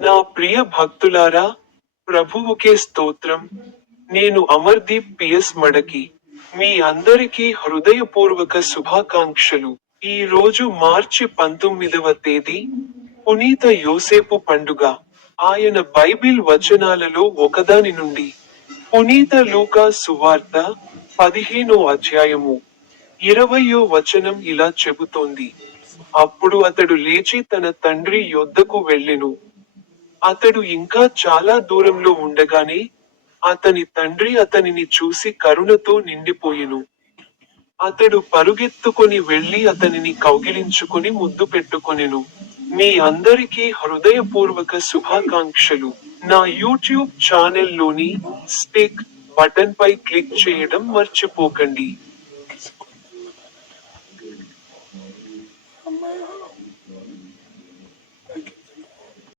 నా ప్రియ భక్తులారా, ప్రభువుకే స్తోత్రం. నేను అమర్దీప్ పిఎస్ మడకి. మీ అందరికీ హృదయపూర్వక శుభాకాంక్షలు. ఈ రోజు మార్చి 19వ తేదీ, పునీత యోసేపు పండుగ. ఆయన బైబిల్ వచనాలలో ఒకదాని నుండి. పునీత లూకా సువార్త, 15వ అధ్యాయము, 20వ వచనం ఇలా చెబుతోంది. అప్పుడు అతడు లేచి తన తండ్రి యొద్దకు వెళ్ళెను. అతడు ఇంకా చాలా దూరంలో ఉండగానే, అతని తండ్రి అతనిని చూసి కరుణతో నిండిపోయెను. అతడు పరుగెత్తుకొని వెళ్లి అతనిని కౌగిలించుకొని ముద్దు పెట్టుకొనెను. మీ అందరికీ హృదయపూర్వక శుభాకాంక్షలు. నా యూట్యూబ్ ఛానెల్ లోని స్టిక్ బటన్ పై క్లిక్ చేయడం మర్చిపోకండి.